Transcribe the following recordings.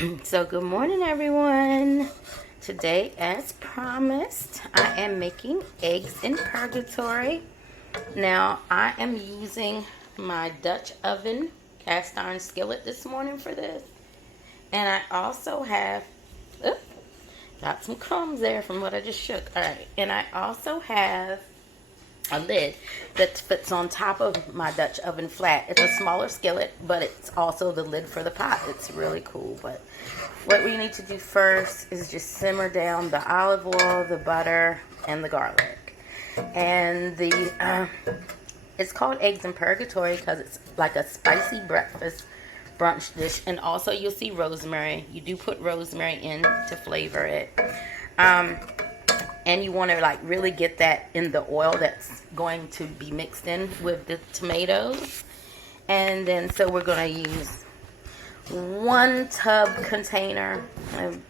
So good morning, everyone. Today, as promised, I am making eggs in purgatory. Now, I am using my Dutch oven cast iron skillet this morning for this. And I also have, got some crumbs there from what I just shook. All right. And I also have a lid that fits on top of my Dutch oven flat. It's a smaller skillet, but it's also the lid for the pot. It's really cool. But what we need to do first is just simmer down the olive oil, the butter, and the garlic. And it's called Eggs in Purgatory because it's like a spicy breakfast brunch dish. And also you'll see rosemary. You do put rosemary in to flavor it. And you want to like really get that in the oil that's going to be mixed in with the tomatoes. And then so we're going to use 1 tub container,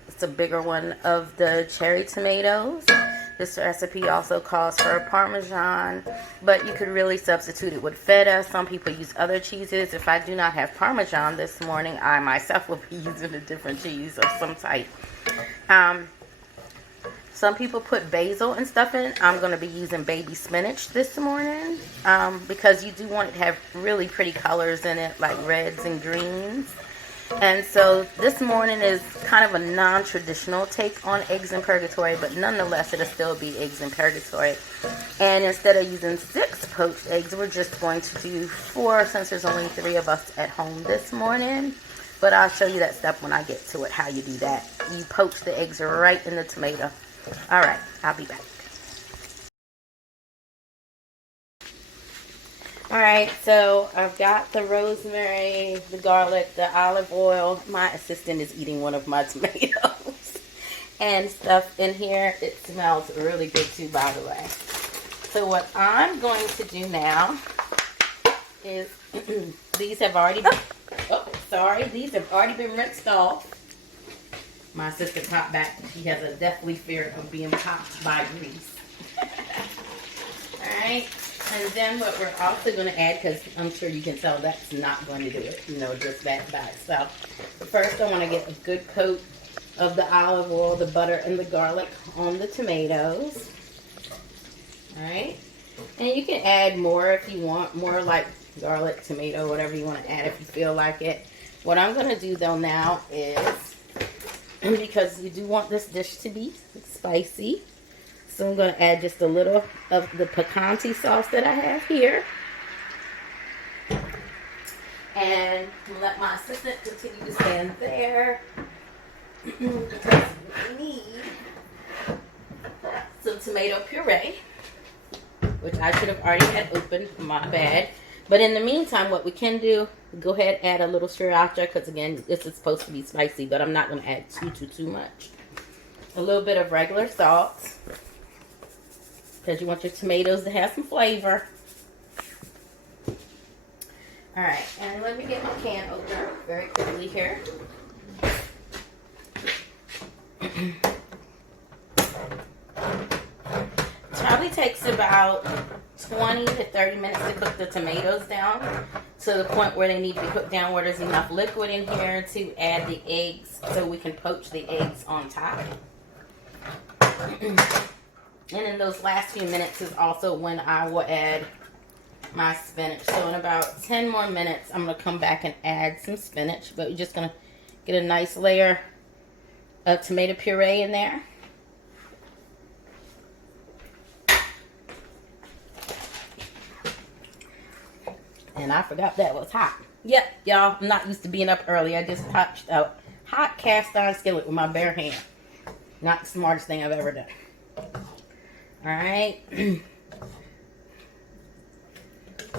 it's a bigger one, of the cherry tomatoes. This recipe also calls for a Parmesan, but you could really substitute it with feta. Some people use other cheeses. If I do not have Parmesan this morning, I myself will be using a different cheese of some type. Some people put basil and stuff in. I'm going to be using baby spinach this morning because you do want it to have really pretty colors in it, like reds and greens. And so this morning is kind of a non-traditional take on eggs in purgatory, but nonetheless it'll still be eggs in purgatory. And instead of using 6 poached eggs, we're just going to do 4 since there's only 3 of us at home this morning. But I'll show you that step when I get to it, how you do that. You poach the eggs right in the tomato. All right, I'll be back. All right, so I've got the rosemary, the garlic, the olive oil. My assistant is eating one of my tomatoes and stuff in here. It smells really good too, by the way. So what I'm going to do now is these have already been rinsed off. My assistant popped back. She has a deathly fear of being popped by grease. All right. And then what we're also going to add, because I'm sure you can tell that's not going to do it, just that by itself. But first I want to get a good coat of the olive oil, the butter, and the garlic on the tomatoes. All right. And you can add more if you want, more like garlic, tomato, whatever you want to add if you feel like it. What I'm going to do though now is, because you do want this dish to be spicy, so I'm going to add just a little of the picante sauce that I have here. And let my assistant continue to stand there because we need some tomato puree, which I should have already had opened, my bad. But in the meantime, what we can do, go ahead and add a little sriracha, because again, this is supposed to be spicy, but I'm not going to add too much. A little bit of regular salt, because you want your tomatoes to have some flavor. Alright, and let me get my can open very quickly here. It probably takes about 20 to 30 minutes to cook the tomatoes down to the point where they need to be cooked down, where there's enough liquid in here to add the eggs so we can poach the eggs on top. And in those last few minutes is also when I will add my spinach. So in about 10 more minutes, I'm going to come back and add some spinach. But you're just going to get a nice layer of tomato puree in there. And I forgot that was hot. Yep, y'all, I'm not used to being up early. I just touched a hot cast iron skillet with my bare hand. Not the smartest thing I've ever done. Alright.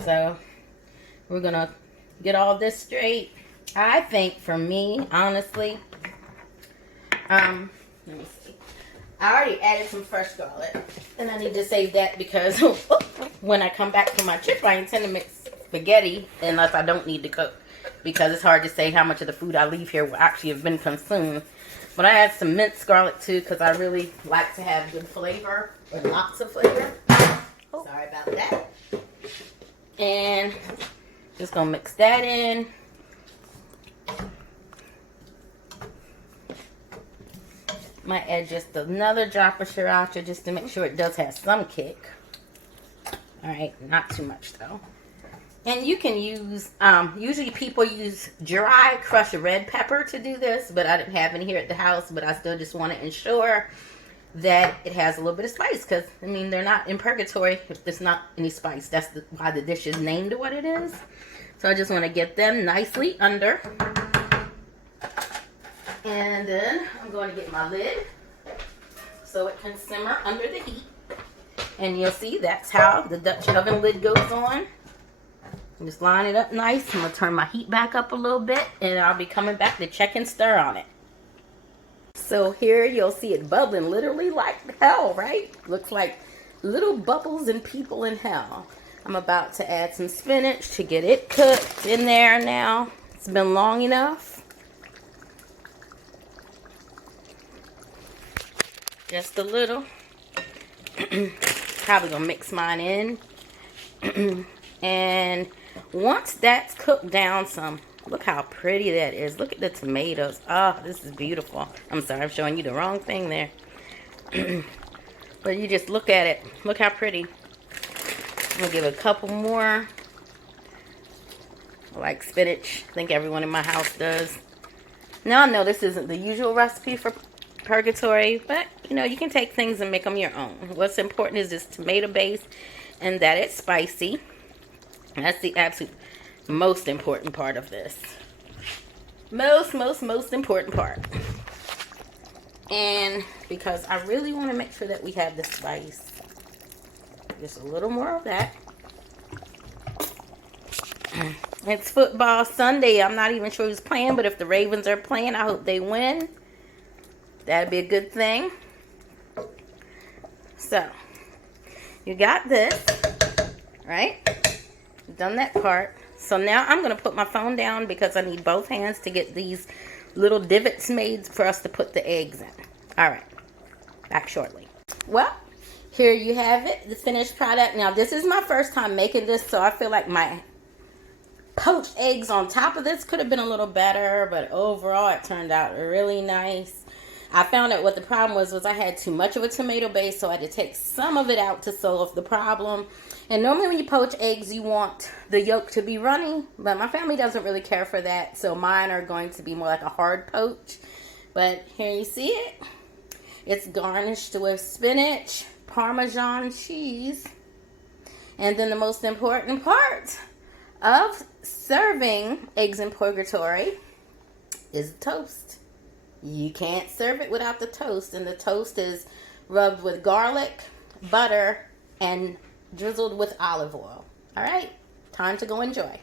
So, we're going to get all this straight. I think for me, honestly, let me see. I already added some fresh garlic. And I need to save that because when I come back from my trip, I intend to mix spaghetti unless I don't need to cook. Because it's hard to say how much of the food I leave here will actually have been consumed. But I add some minced garlic too because I really like to have good flavor, or lots of flavor. Sorry about that. And just gonna mix that in. Might add just another drop of sriracha just to make sure it does have some kick. Alright, not too much though. And you can use, usually people use dry crushed red pepper to do this, but I didn't have any here at the house, but I still just want to ensure that it has a little bit of spice, because, I mean, they're not in purgatory if there's not any spice. That's why the dish is named what it is. So I just want to get them nicely under. And then I'm going to get my lid so it can simmer under the heat. And you'll see that's how the Dutch oven lid goes on. Just line it up nice. I'm going to turn my heat back up a little bit, and I'll be coming back to check and stir on it. So here you'll see it bubbling literally like hell, right? Looks like little bubbles and people in hell. I'm about to add some spinach to get it cooked in there now. It's been long enough. Just a little. Probably gonna mix mine in. And once that's cooked down some, look how pretty that is. Look at the tomatoes. Oh, this is beautiful. I'm sorry, I'm showing you the wrong thing there. But you just look at it. Look how pretty. I'm going to give it a couple more. I like spinach. I think everyone in my house does. Now I know this isn't the usual recipe for purgatory, but you know, you can take things and make them your own. What's important is this tomato base and that it's spicy. That's the absolute most important part of this. Most important part. And because I really want to make sure that we have the spice. Just a little more of that. It's football Sunday. I'm not even sure who's playing, but if the Ravens are playing, I hope they win. That'd be a good thing. So, you got this, right? Done that part. So now I'm going to put my phone down because I need both hands to get these little divots made for us to put the eggs in. Alright, back shortly. Well, here you have it, the finished product. Now, this is my first time making this, so I feel like my poached eggs on top of this could have been a little better, but overall it turned out really nice. I found out what the problem was I had too much of a tomato base, so I had to take some of it out to solve the problem. And normally when you poach eggs, you want the yolk to be runny, but my family doesn't really care for that, so mine are going to be more like a hard poach. But here you see it. It's garnished with spinach, Parmesan cheese, and then the most important part of serving eggs in purgatory is toast. You can't serve it without the toast, and the toast is rubbed with garlic, butter, and drizzled with olive oil. All right, time to go enjoy.